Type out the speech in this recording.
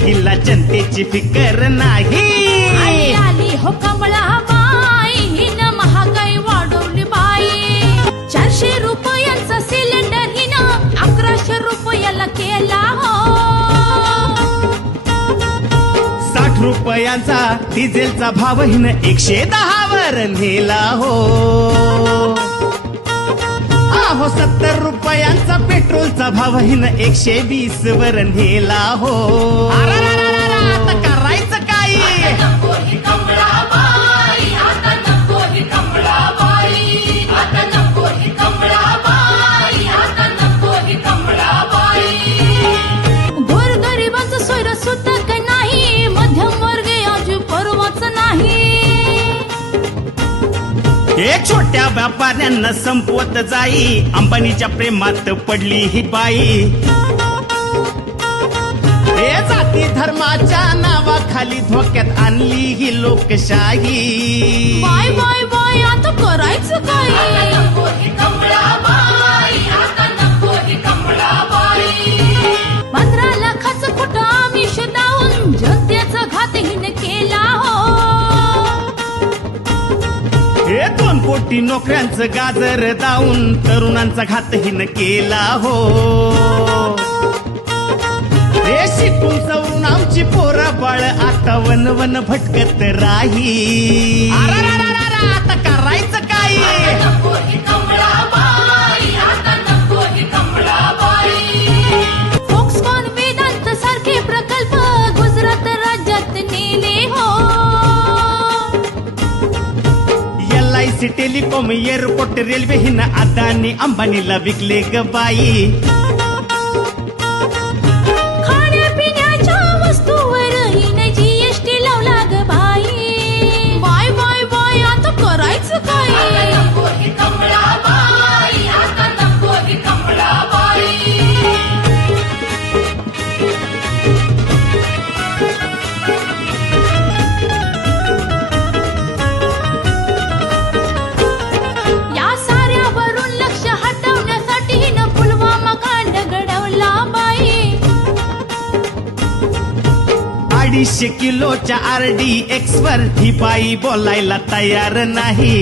हिला जनतेची फिकर नाही. आली हो कमळाबाई, हिनं महागाई वाढवली बाई. 400 रुपयांचा सिलेंडर हिनं 1100 रुपयाला केला हो. 60 रुपयांचा डिझेलचा भाव हिनं 110 वर नेला हो. अहो 70 रुपयांचा पेट्रोलचा भाव हिनं 120 वर नेला हो. आता करायचं काय? नको ही कमळाबाई, आता नको ही कमळाबाई, आता नको ही कमळाबाई, आता नको ही कमळाबाई. गोरगरिबांचं सोयरं सुद्धा काय नाही, मध्यमवर्गीय अजून परवाच नाही. एक छोट्या व्यापाऱ्यांना संपवत जाई, अंबानीच्या प्रेमात पडली ही बाई. हे जाती धर्माच्या नावाखाली धोक्यात आणली ही लोकशाही. बाय बाय बाय, आता करायचं काय? नको ही कमळाबाई, आता नको ही कमळाबाई. 15 लाखाचं कुठं आमिष दावून जनतेचा घात हिने केला हो. हे 2 कोटी नोकऱ्यांचं गाजर दावून तरुणांचा घात हिनं केला हो. हे शिकून सवरून आमची पोरं बाळ आता वन भटकत राही. आता करायचं काय? नको ही कमळाबाई, आता नको ही कमळाबाई. फोक्सकॉन वेदांत सारखे प्रकल्प गुजरात राज्यात नेले हो. LIC टेलिकॉम एअरपोर्ट रेल्वे हिनं अदानी अंबानीला विकले ग बाई. खाण्यापिण्याच्या वस्तूवर हिने GST लावला ग बाई. बाय बाय बाय, आता करायचं काय? नको ही कमळाबाई, आता नको ही कमळाबाई. या साऱ्यावरून लक्ष हटवण्यासाठी हिनं पुलवामा कांड घडवला बाई. 250 किलोच्या RDX वर ही बाई बोलायला तयार नाही.